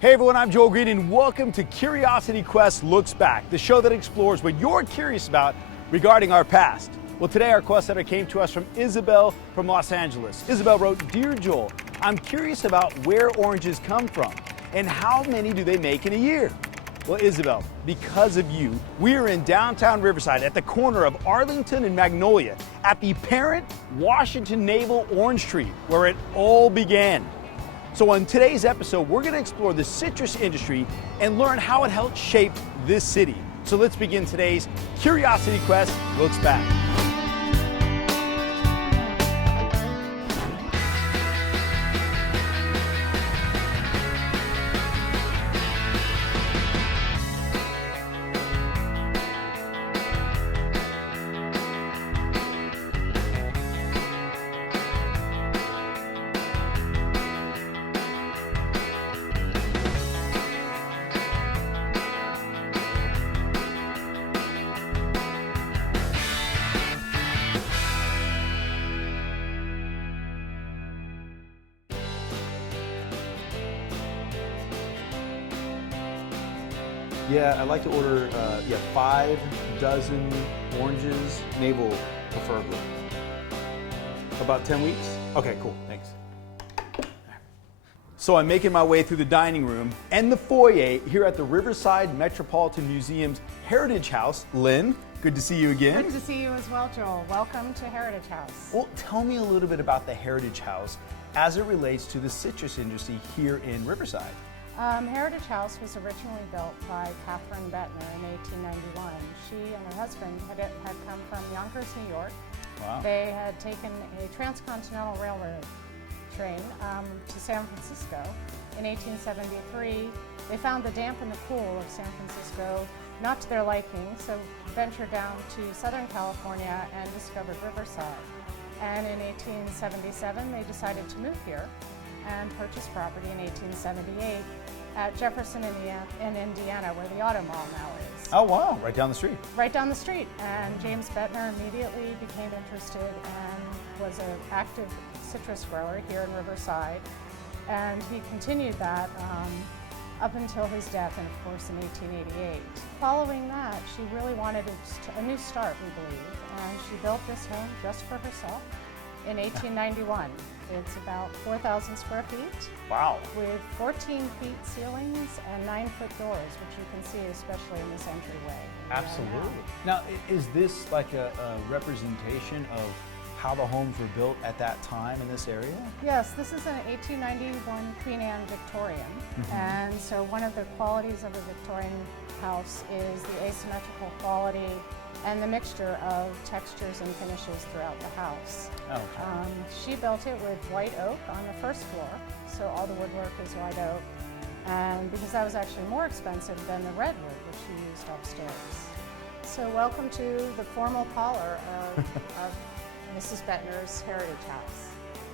Hey everyone, I'm Joel Green and welcome to Curiosity Quest Looks Back, the show that explores what you're curious about regarding our past. Well, today our quest letter came to us from Isabel from Los Angeles. Isabel wrote, "Dear Joel, I'm curious about where oranges come from and how many do they make in a year?" Well, Isabel, because of you, we are in downtown Riverside at the corner of Arlington and Magnolia at the parent Washington Navel orange tree where it all began. So on today's episode, we're going to explore the citrus industry and learn how it helped shape this city. So let's begin today's Curiosity Quest Looks Back. Yeah, I'd like to order 5 dozen oranges, navel preferably. About 10 weeks? Okay, cool, thanks. So I'm making my way through the dining room and the foyer here at the Riverside Metropolitan Museum's Heritage House. Lynn, good to see you again. Good to see you as well, Joel. Welcome to Heritage House. Well, tell me a little bit about the Heritage House as it relates to the citrus industry here in Riverside. Heritage House was originally built by Catherine Bettner in 1891. She and her husband had come from Yonkers, New York. Wow. They had taken a transcontinental railroad train to San Francisco. In 1873, they found the damp and the cool of San Francisco not to their liking, so ventured down to Southern California and discovered Riverside. And in 1877, they decided to move here and purchase property in 1878 at Jefferson, Indiana, where the Auto Mall now is. Oh wow, right down the street. Right down the street. And James Bettner immediately became interested and was an active citrus grower here in Riverside. And he continued that up until his death, and of course in 1888. Following that, she really wanted a new start, we believe, and she built this home just for herself in 1891. It's about 4,000 square feet. Wow. With 14 feet ceilings and 9-foot doors, which you can see especially in this entryway. Absolutely. Now, is this like a representation of how the homes were built at that time in this area? Yes, this is an 1891 Queen Anne Victorian. And so one of the qualities of a Victorian house is the asymmetrical quality and the mixture of textures and finishes throughout the house. Okay. She built it with white oak on the first floor, so all the woodwork is white oak, and because that was actually more expensive than the redwood which she used upstairs. So welcome to the formal parlor of Mrs. Bettner's Heritage House.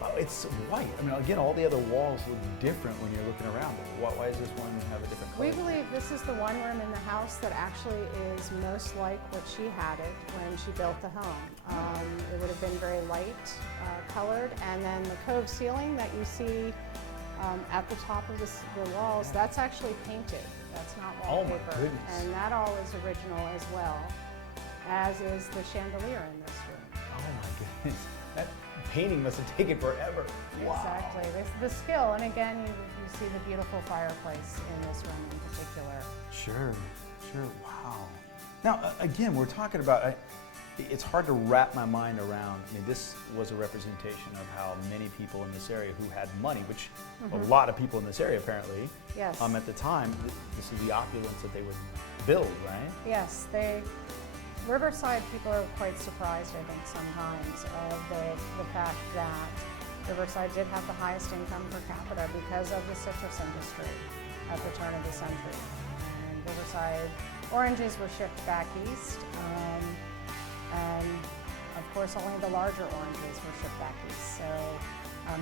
Oh, it's white. I mean, again, all the other walls look different when you're looking around. Why does this one have a different color? We believe this is the one room in the house that actually is most like what she had it when she built the home. It would have been very light colored, and then the cove ceiling that you see at the top of the walls, that's actually painted. That's not wallpaper. Oh my goodness. And that all is original as well, as is the chandelier in this room. Oh my goodness. That painting must have taken forever. Wow. Exactly. The skill, and again, you see the beautiful fireplace in this room in particular. Sure. Wow. Now, again, we're talking about, it's hard to wrap my mind around. I mean, this was a representation of how many people in this area who had money, which a lot of people in this area apparently, yes. At the time, this is the opulence that they would build, right? Yes, Riverside people are quite surprised, I think, sometimes of the fact that Riverside did have the highest income per capita because of the citrus industry at the turn of the century. And Riverside oranges were shipped back east, and of course only the larger oranges were shipped back east. So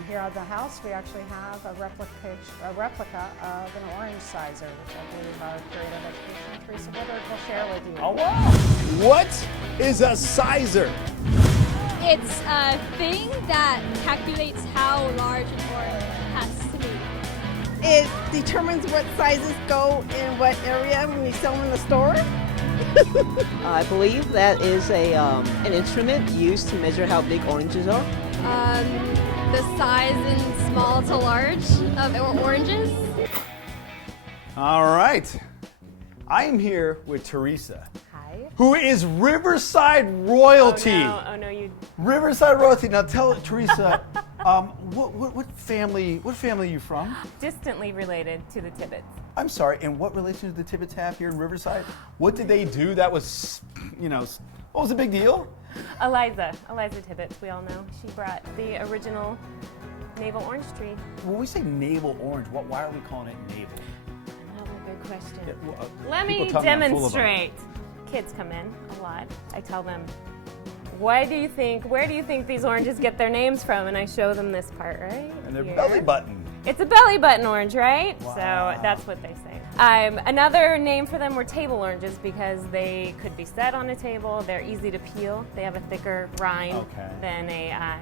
here at the house we actually have a replica of an orange sizer, which I believe our curator of education, Teresa Woodard, will share with you. Oh wow! What is a sizer? It's a thing that calculates how large an orange has to be. It determines what sizes go in what area when you sell them in the store. I believe that is an instrument used to measure how big oranges are. The size in small to large of oranges. All right. I am here with Teresa, Hi. who is Riverside royalty. Oh no, you. Riverside royalty. Now tell Teresa, what family are you from? Distantly related to the Tibbets. I'm sorry, and what relation do the Tibbets have here in Riverside? What did they do that was, what was the big deal? Eliza Tibbets, we all know. She brought the original navel orange tree. When we say navel orange, why are we calling it navel? Another good question. Yeah, well, Let me people tell me I'm full of them. demonstrate. Kids come in a lot. I tell them, where do you think these oranges get their names from? And I show them this part right And their here. belly button. It's a belly button orange, right? Wow. So that's what they say. Another name for them were table oranges because they could be set on a table. They're easy to peel. They have a thicker rind than a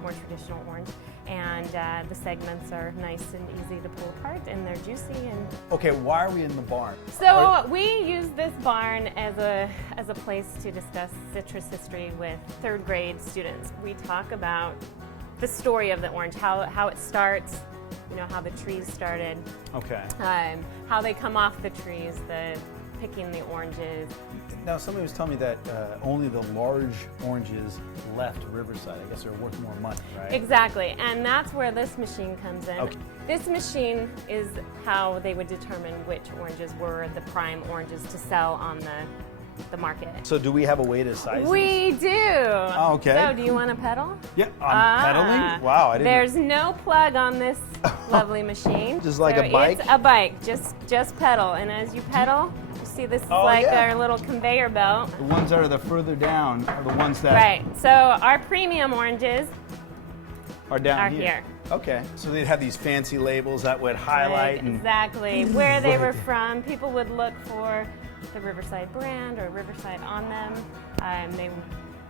more traditional orange. And the segments are nice and easy to pull apart, and they're juicy. And Okay, why are we in the barn? so we use this barn as a place to discuss citrus history with third grade students. We talk about the story of the orange, how it starts, how the trees started, Okay. how they come off the trees, the picking the oranges. Now, somebody was telling me that only the large oranges left Riverside. I guess they're worth more money, right? Exactly, and that's where this machine comes in. Okay. This machine is how they would determine which oranges were the prime oranges to sell on the market. So do we have a way to size We this? do. Oh, okay. So do you want to pedal? Yeah, I'm pedaling? Wow, I didn't... There's no plug on this lovely machine. Just like So a bike? It's a bike, just pedal. And as you pedal, you see this is like our little conveyor belt. The ones that are the further down are the ones that Right, so our premium oranges are down are here. here. Okay, so they'd have these fancy labels that would highlight Right, and... exactly where they were Right. from. People would look for the Riverside brand or Riverside on them. They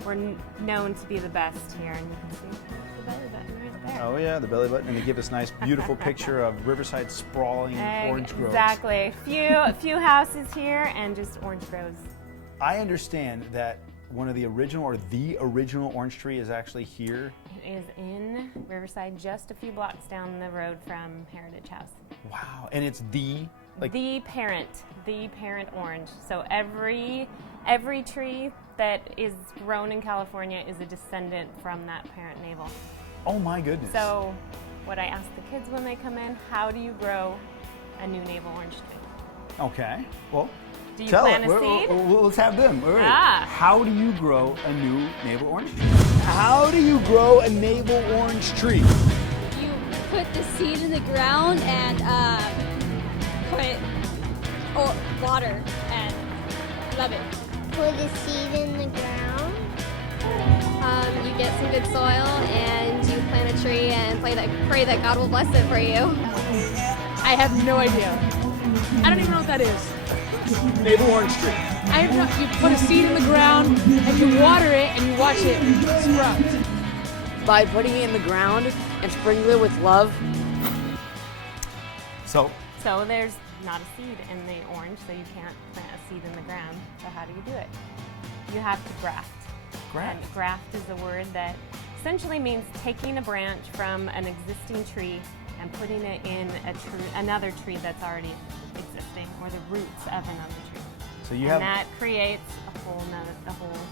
were known to be the best here, and you can see the belly button right there. Oh yeah, the belly button, and they give this nice, beautiful picture of Riverside sprawling orange groves. Exactly. Few houses here, and just orange groves. I understand that one of the original, or the original orange tree is actually here. It is in Riverside, just a few blocks down the road from Heritage House. Wow, and it's the parent orange. So every tree that is grown in California is a descendant from that parent navel. Oh my goodness. So what I ask the kids when they come in, how do you grow a new navel orange tree? Okay, well, Do you tell plant it. a seed? Well, let's have them. All right. Ah. How do you grow a new navel orange tree? How do you grow a navel orange tree? You put the seed in the ground and put water and rub it. Put the seed in the ground. You get some good soil and you plant a tree and pray that God will bless it for you. I have no idea. I don't even know what that is. Navel orange tree. I have no, you put a seed in the ground and you water it and you watch it sprout. By putting it in the ground and sprinkle it with love. So there's not a seed in the orange, so you can't plant a seed in the ground. So how do you do it? You have to graft. Graft. And graft is a word that essentially means taking a branch from an existing tree and putting it in another tree that's already existing, or the roots of another tree. So you and that creates a whole different tree.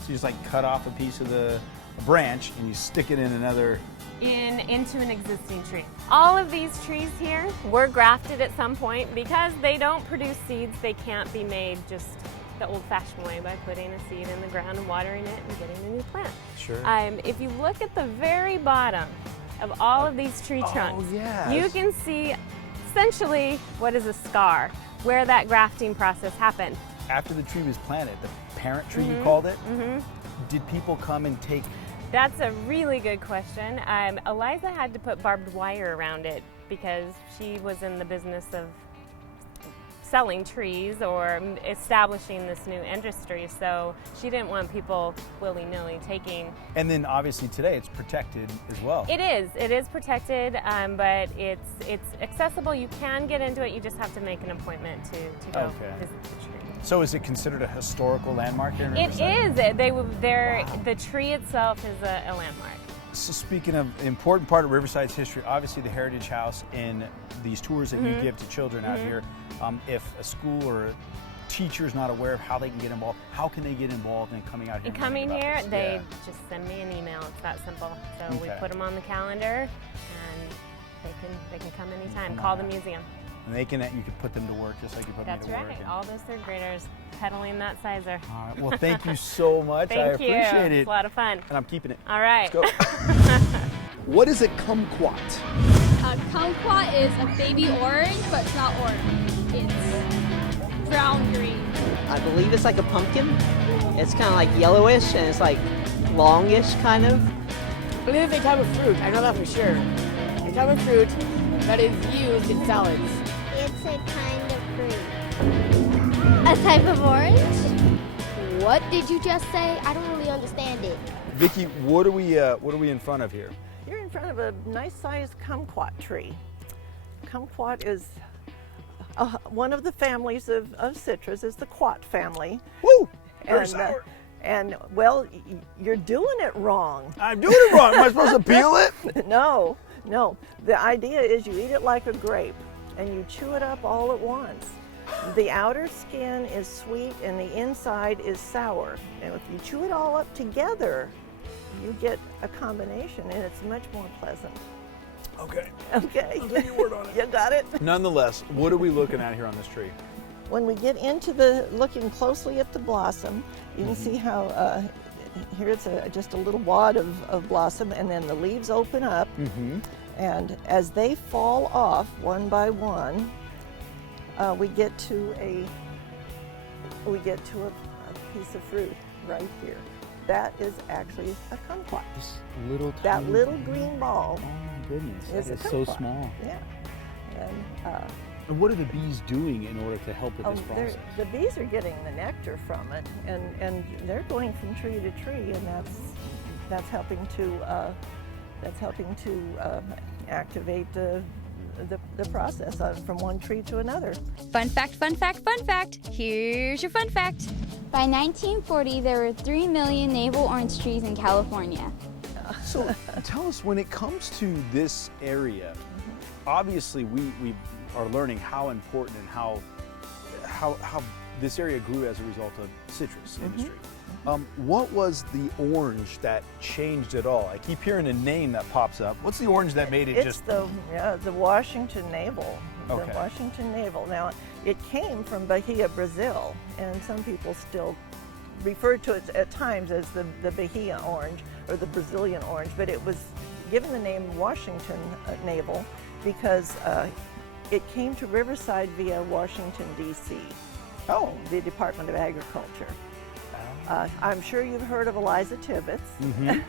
So you just like cut off a piece of the branch and you stick it in another. Into an existing tree. All of these trees here were grafted at some point because they don't produce seeds. They can't be made just the old-fashioned way by putting a seed in the ground and watering it and getting a new plant. Sure. If you look at the very bottom of all of these tree trunks, yes. you can see essentially what is a scar, where that grafting process happened. After the tree was planted, the parent tree you called it, did people come and take? That's a really good question. Eliza had to put barbed wire around it because she was in the business of selling trees or establishing this new industry. So she didn't want people willy-nilly taking. And then obviously today it's protected as well. It is protected, but it's accessible. You can get into it. You just have to make an appointment to go visit the tree. So is it considered a historical landmark here in It Riverside? is. The tree itself is a landmark. So speaking of an important part of Riverside's history, obviously the Heritage House and these tours that you give to children out here, if a school or a teacher is not aware of how they can get involved, how can they get involved in coming out here? And coming here, they just send me an email. It's that simple. So we put them on the calendar, and they can come anytime. Call the museum. And you can put them to work just like you put me to work. That's right. All those third graders pedaling that sizer. All right. Well, thank you so much. Thank I appreciate it. It's a lot of fun. And I'm keeping it. All right. Let's go. What is a kumquat? A kumquat is a baby orange, but it's not orange. It's brown green. I believe it's like a pumpkin. It's kind of like yellowish and it's like longish kind of. I believe it's a type of fruit. I know that for sure. A type of fruit that is used in salads. It's a kind of fruit. A type of orange? What did you just say? I don't really understand it. Vicki, what are we in front of here? You're in front of a nice-sized kumquat tree. Kumquat is one of the families of citrus, is the quat family. Woo! Very sour. And well, you're doing it wrong. I'm doing it wrong. Am I supposed to peel it? No. The idea is you eat it like a grape and you chew it up all at once. The outer skin is sweet and the inside is sour. And if you chew it all up together, you get a combination and it's much more pleasant. Okay. Okay. I'll take your word on it. You got it? Nonetheless, what are we looking at here on this tree? When we get into looking closely at the blossom, you can see how here it's just a little wad of blossom, and then the leaves open up, and as they fall off one by one, we get to a piece of fruit right here. That is actually a kumquat. That little green ball. Oh my goodness, is that is a so kumquat. small. Yeah. And what are the bees doing in order to help with this process? The bees are getting the nectar from it, and they're going from tree to tree, and that's helping to activate the process from one tree to another. Fun fact, fun fact, fun fact. Here's your fun fact. By 1940, there were 3 million navel orange trees in California. So tell us, when it comes to this area, obviously we are learning how important and how this area grew as a result of citrus industry. What was the orange that changed it all? I keep hearing a name that pops up. What's the orange that made it it's just... the Washington Navel. Okay. The Washington Navel. Now, it came from Bahia, Brazil, and some people still refer to it at times as the Bahia orange or the Brazilian orange, but it was given the name Washington Navel because it came to Riverside via Washington, D.C. Oh. The Department of Agriculture. I'm sure you've heard of Eliza Tibbetts.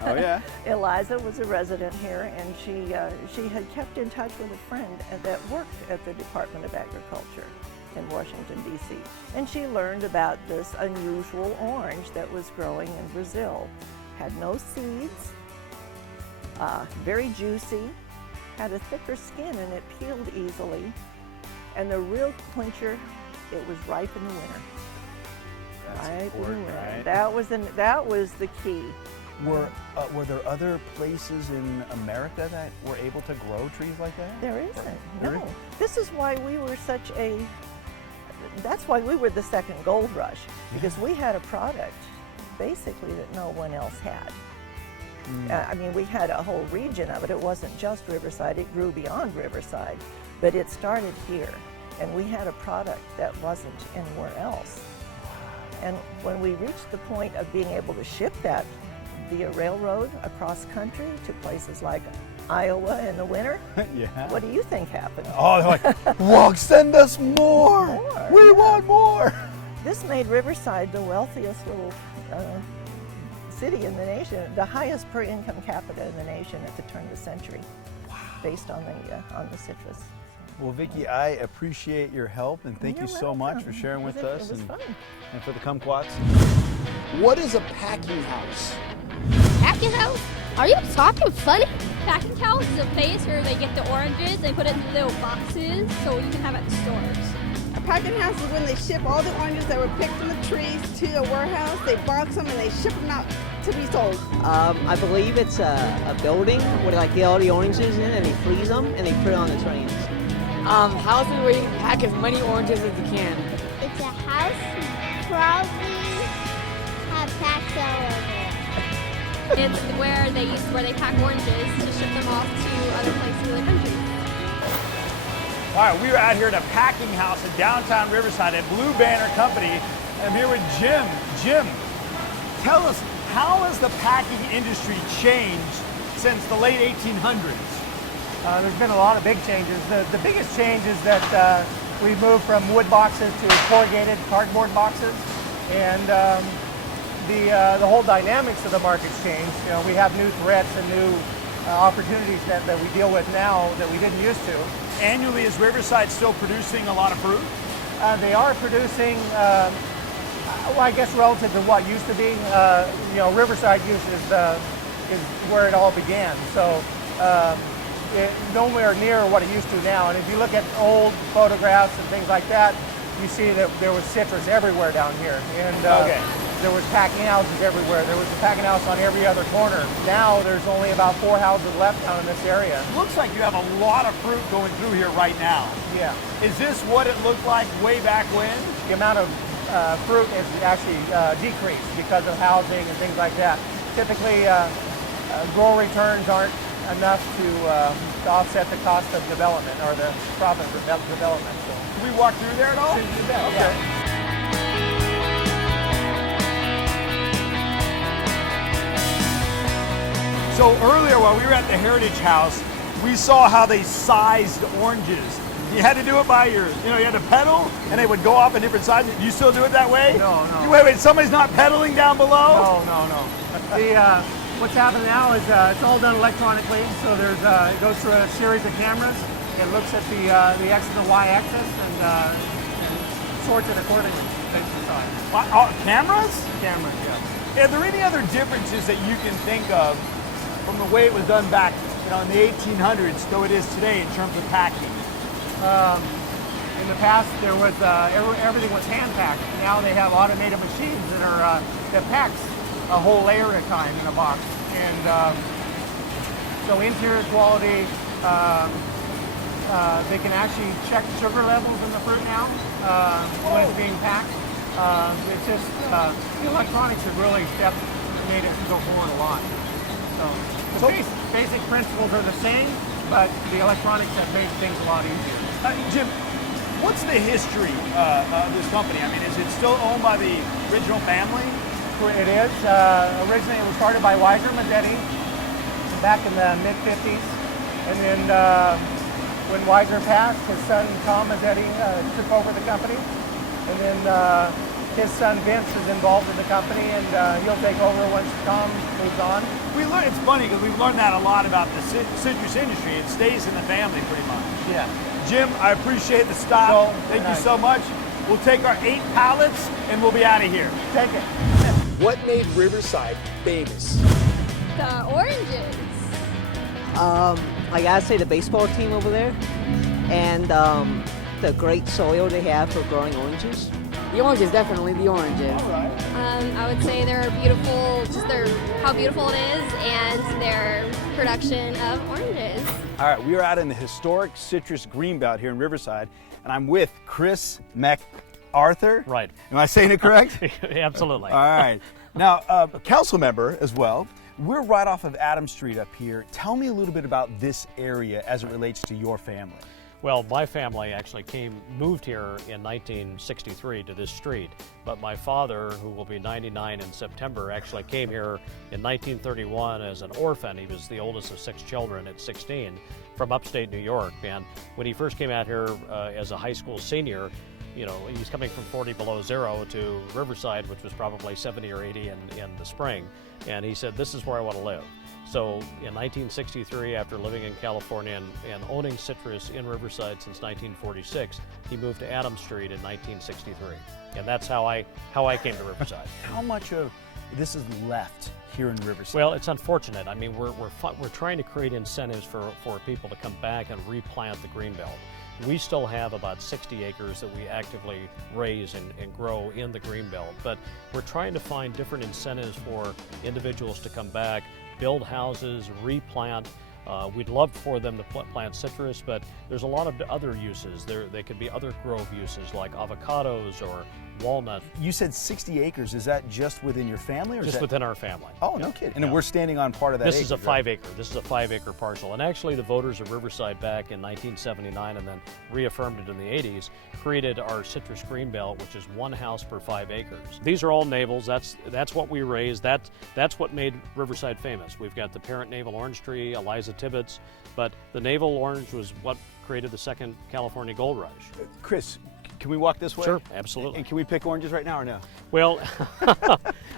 Oh yeah. Eliza was a resident here, and she had kept in touch with a friend that worked at the Department of Agriculture in Washington, D.C. And she learned about this unusual orange that was growing in Brazil. Had no seeds, very juicy, had a thicker skin, and it peeled easily. And the real clincher, it was ripe in the winter. Ripe in the winter. Right? That was the key. Were there other places in America that were able to grow trees like that? There isn't. No. This is why we were that's why we were the second gold rush, because we had a product basically that no one else had. I mean, we had a whole region of it. It wasn't just Riverside. It grew beyond Riverside, but it started here, and we had a product that wasn't anywhere else. And when we reached the point of being able to ship that via railroad across country to places like Iowa in the winter, what do you think happened? Oh, they're like, well, send us more. We want more. This made Riverside the wealthiest little city in the nation, the highest per income capita in the nation at the turn of the century, based on the citrus. Well, Vicki, I appreciate your help, and thank you so much for sharing with us It was fun. and for the Kumquats. What is a packing house? Packing house? Are you talking funny? Packing house is a place where they get the oranges, they put it in little boxes so you can have it at the stores. A packing house is when they ship all the oranges that were picked from the trees to a warehouse. They box them and they ship them out to be sold. I believe it's a building where they get all the oranges in and they freeze them and they put it on the trains. Houses where you can pack as many oranges as you can. It's a house probably have packs all over it. It's where they pack oranges to ship them off to other places in the country. All right, we are out here at a packing house in downtown Riverside at Blue Banner Company. I'm here with Jim. Jim, tell us, how has the packing industry changed since the late 1800s? There's been a lot of big changes. The biggest change is that we moved from wood boxes to corrugated cardboard boxes, and the whole dynamics of the market's changed. You know, we have new threats and new opportunities that we deal with now that we didn't used to. Annually, is Riverside still producing a lot of fruit? They are producing, well, I guess relative to what used to be. You know, Riverside use is where it all began. So. Nowhere near what it used to now. And if you look at old photographs and things like that, you see that there was citrus everywhere down here. And there was packing houses everywhere. There was a packing house on every other corner. Now there's only about 4 houses left down in this area. Looks like you have a lot of fruit going through here right now. Yeah. Is this what it looked like way back when? The amount of fruit has actually decreased because of housing and things like that. Typically, grower returns aren't enough to offset the cost of development or the profit for development. So. Can we walk through there at all? Okay. So earlier while we were at the Heritage House, we saw how they sized oranges. You had to do it by you had to pedal and they would go off in different sizes. You still do it that way? No, no. Wait, somebody's not pedaling down below? No. What's happening now is it's all done electronically. So it goes through a series of cameras. It looks at the X and the Y axis and sorts it accordingly based on size. Cameras? Cameras, yeah. Are there any other differences that you can think of from the way it was done back in the 1800s to it is today in terms of packing? In the past, there was everything was hand packed. Now they have automated machines that packs a whole layer at a time in a box. And so interior quality, they can actually check sugar levels in the fruit now when it's being packed. It's just the electronics have really made it go forward a lot. So the basic principles are the same, but the electronics have made things a lot easier. Jim, what's the history of this company? I mean, is it still owned by the original family? It is. Originally, it was started by Weiser Mazzetti back in the mid-50s. And then when Weiser passed, his son Tom Mazzetti took over the company. And then his son Vince is involved in the company, and he'll take over once Tom moves on. It's funny because we've learned that a lot about the citrus industry. It stays in the family pretty much. Yeah. Jim, I appreciate the stop. Thank you so much. We'll take our 8 pallets and we'll be out of here. Take it. What made Riverside famous? The oranges. I gotta say the baseball team over there, and the great soil they have for growing oranges. The oranges, definitely the oranges. All right. I would say they're beautiful, how beautiful it is, and their production of oranges. All right, we are out in the historic citrus greenbelt here in Riverside, and I'm with Chris MacArthur. Right. Am I saying it correct? Absolutely. All right. Now, a council member as well. We're right off of Adams Street up here. Tell me a little bit about this area as it relates to your family. Well, my family actually moved here in 1963 to this street, but my father, who will be 99 in September, actually came here in 1931 as an orphan. He was the oldest of 6 children at 16 from upstate New York. And when he first came out here as a high school senior, he was coming from 40 below zero to Riverside, which was probably 70 or 80 in the spring. And he said, this is where I want to live. So in 1963, after living in California and owning citrus in Riverside since 1946, he moved to Adams Street in 1963. And that's how I came to Riverside. How much of this is left here in Riverside? Well, it's unfortunate. I mean, we're trying to create incentives for people to come back and replant the greenbelt. We still have about 60 acres that we actively raise and grow in the greenbelt, but we're trying to find different incentives for individuals to come back, build houses, replant. We'd love for them to plant citrus, but there's a lot of other uses. They could be other grove uses like avocados or walnut. You said 60 acres. Is that just within your family, or just within our family? Oh, no kidding. And then we're standing on part of that. This is a 5 acre. This is a 5 acre parcel. And actually, the voters of Riverside back in 1979 and then reaffirmed it in the 80s created our citrus greenbelt, which is 1 house per 5 acres. These are all navels. That's what we raised. That's what made Riverside famous. We've got the parent navel orange tree, Eliza Tibbetts, but the navel orange was what created the second California gold rush. Chris, can we walk this way? Sure, absolutely. And can we pick oranges right now or no? Well,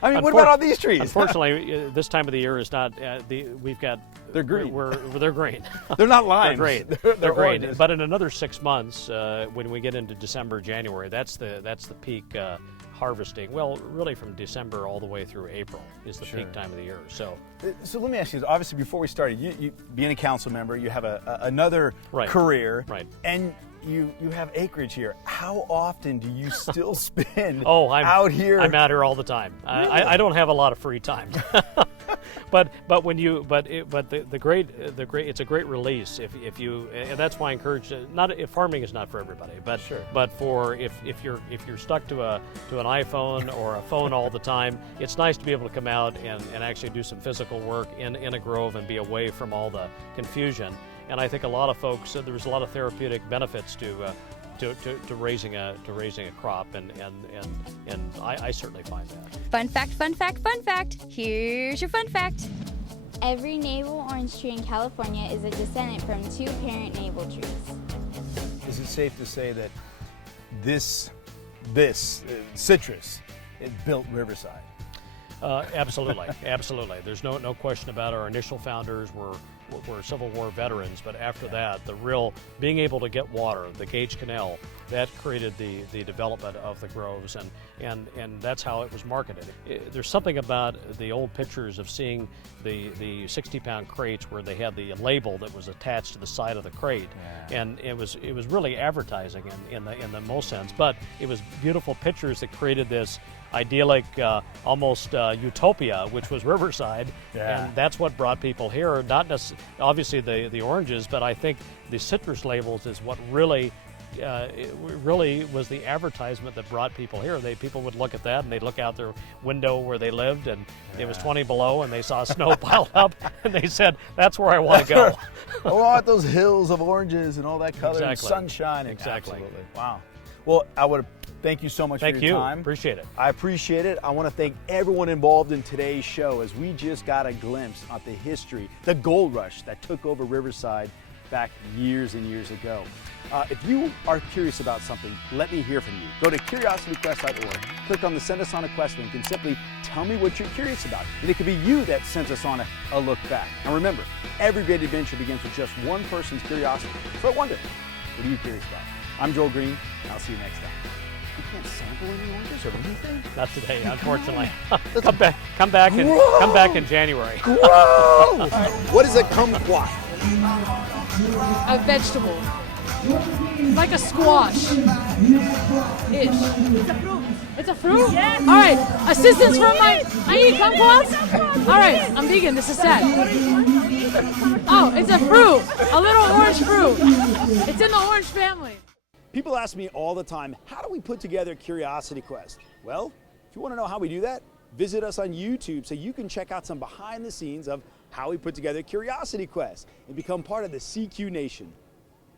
I mean, what about all these trees? Unfortunately, this time of the year is not. We've got. They're green. They're green. They're not limes. They're green. They're green. Oranges. But in another 6 months, when we get into December, January, that's the peak harvesting. Well, really from December all the way through April is the peak time of the year. So let me ask you this. Obviously, before we started, you being a council member, you have another career, and you have acreage here. How often do you still spend out here? I'm out here all the time. Really? I don't have a lot of free time. But the great it's a great release if you, and that's why I encourage farming is not for everybody, but for if you're stuck to an iPhone or a phone all the time, it's nice to be able to come out and actually do some physical work in a grove and be away from all the confusion. And I think a lot of folks, there's a lot of therapeutic benefits to raising a crop, and I certainly find that. Fun fact, fun fact, fun fact. Here's your fun fact. Every navel orange tree in California is a descendant from 2 parent navel trees. Is it safe to say that this citrus, it built Riverside? Absolutely, absolutely. There's no question about our initial founders were Civil War veterans, but after that, the real being able to get water, the Gage Canal, that created the development of the groves, and that's how it was marketed. There's something about the old pictures of seeing the 60-pound crates where they had the label that was attached to the side of the crate, and it was really advertising in the most sense, but it was beautiful pictures that created this idyllic, almost utopia, which was Riverside, and that's what brought people here. Not necessarily, obviously the oranges, but I think the citrus labels is what really was the advertisement that brought people here. People would look at that and they'd look out their window where they lived, and it was 20 below, and they saw snow piled up, and they said, "That's where I want to go." I want those hills of oranges and all that color and sunshine. Exactly. Absolutely. Wow. Well, I would thank you so much for your time. Appreciate it. I appreciate it. I want to thank everyone involved in today's show, as we just got a glimpse of the history, the gold rush that took over Riverside back years and years ago. If you are curious about something, let me hear from you. Go to curiosityquest.org, click on the Send Us on a Quest link, and simply tell me what you're curious about. And it could be you that sends us on a look back. And remember, every great adventure begins with just one person's curiosity. So I wonder, what are you curious about? I'm Joel Green, and I'll see you next time. You can't sample any oranges or anything? Not today, unfortunately. Come back in January. Grow! What is a kumquat? A vegetable. Like a squash. Ish. It's a fruit? Yes. All right. Assistance from I need kumquats? All right. I'm vegan. This is sad. Oh, it's a fruit. A little orange fruit. It's in the orange family. People ask me all the time, how do we put together Curiosity Quest? Well, if you want to know how we do that, visit us on YouTube so you can check out some behind the scenes of how we put together Curiosity Quest and become part of the CQ Nation.